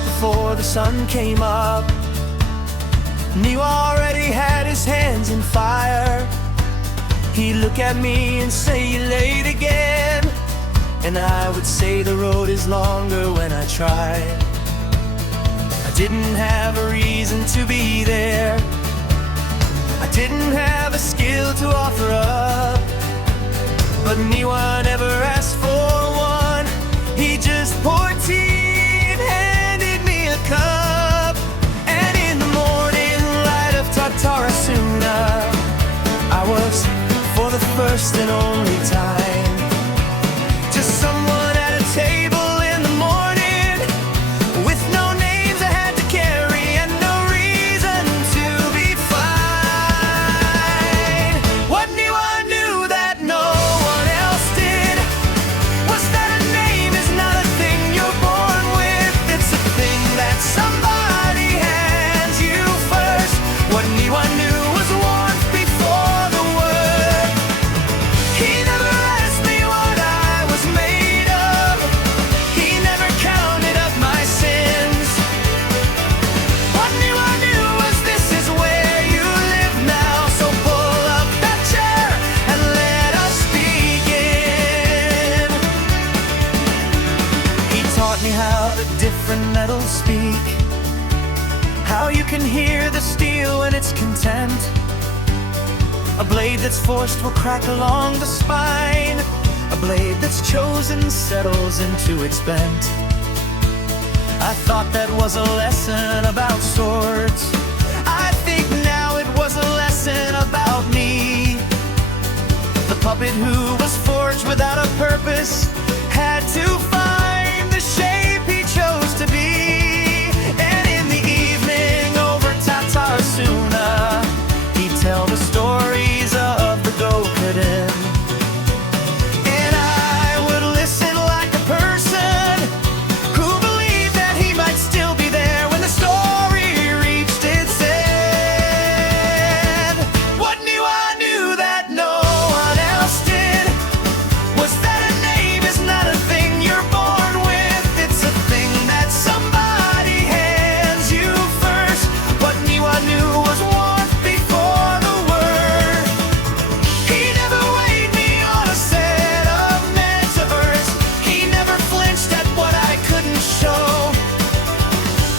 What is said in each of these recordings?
stopped before the sun came up. Knew already had his hands in fire. He'd look at me and say, "You late again?" And I would say, "The road is longer when I try." I didn't have a reason to be there. I didn't have a skill to offer up. But Niwa never asked for one. He just poured tea and handed me a cup. And in the morning light of Tatarasuna, I was, for the first and only time, just someone at a table in the morning, with no names I had to carry and no reason to be fine. What Niwa knew that no one else did was that a name is not a thing you're born with. It's a thing that somebody hands you first. What Niwa knew was warmth before the word. He never asked me what I was made of. He never counted up my sins. What Niwa knew was, this is where you live now. So pull up that chair and let us begin. He taught me how the different metals speak, how you can hear the steel when it's content. A blade that's forced will crack along the spine. A blade that's chosen settles into its bent. I thought that was a lesson about swords. I think now it was a lesson about me. The puppet who was forged without a purpose had to find the shape he chose to be. And in the evening over Tatarasuna, he'd tell the stories of the Dokuden. And I would listen like a person who believed that he might still be there when the story reached its end. What Niwa knew that no one else did was that a name is not a thing you're born with. It's a thing that somebody hands you first. What Niwa knew was warmth before the word. He never weighed me on a set of metaverse. He never flinched at what I couldn't show.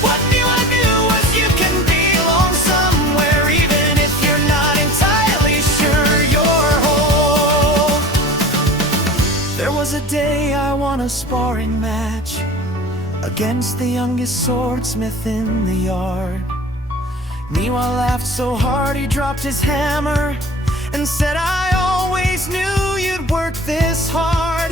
What Niwa knew was, you can belong somewhere even if you're not entirely sure you're whole. There was a day I won a sparring match against the youngest swordsmith in the yard. Niwa laughed so hard he dropped his hammer and said, "I always knew you'd work this hard."